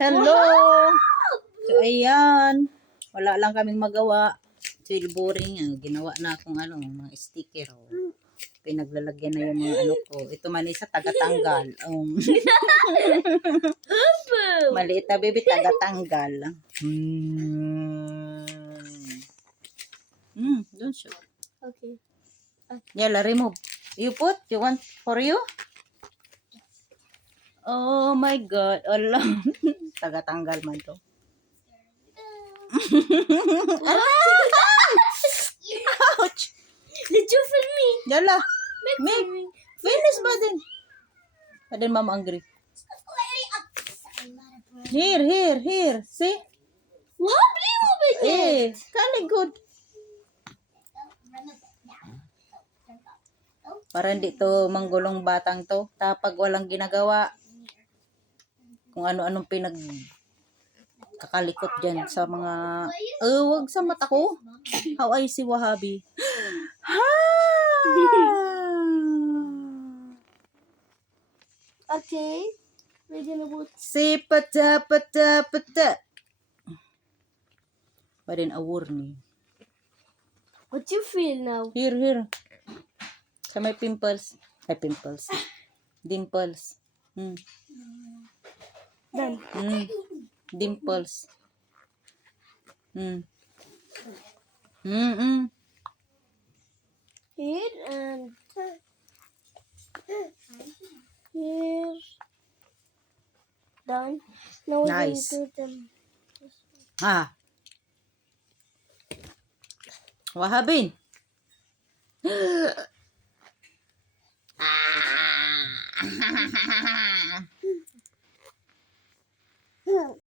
Hello! So, ayan. Wala lang kaming magawa. Feel boring. Ginawa na akong mga sticker. Oh. Pinaglalagyan na yung mga ko. Ito man isa, tagatanggal. Maliit na baby, tagatanggal. Don't show. Okay. Yala, remove. You put? You want for you? Oh my God. Allah. Tagatanggal man to. Ouch! Did you film me? Yala. Make Finish ba din? Pa din mama angry. Here. See? Wow, remove it! Kali good. Para hindi to manggulong batang to. Tapag walang ginagawa. Kung ano-anong kakalikot dyan sa mga... wag sa mata ko. How I see Wahabi. Okay. We're gonna put... Si pata. Pa din awur ni. What you feel now? Here. Sa may pimples. Ay, pimples. Dimples. Done. Dimples. Here and... Here. Done. Now we're Nice. going to them. Wahabin.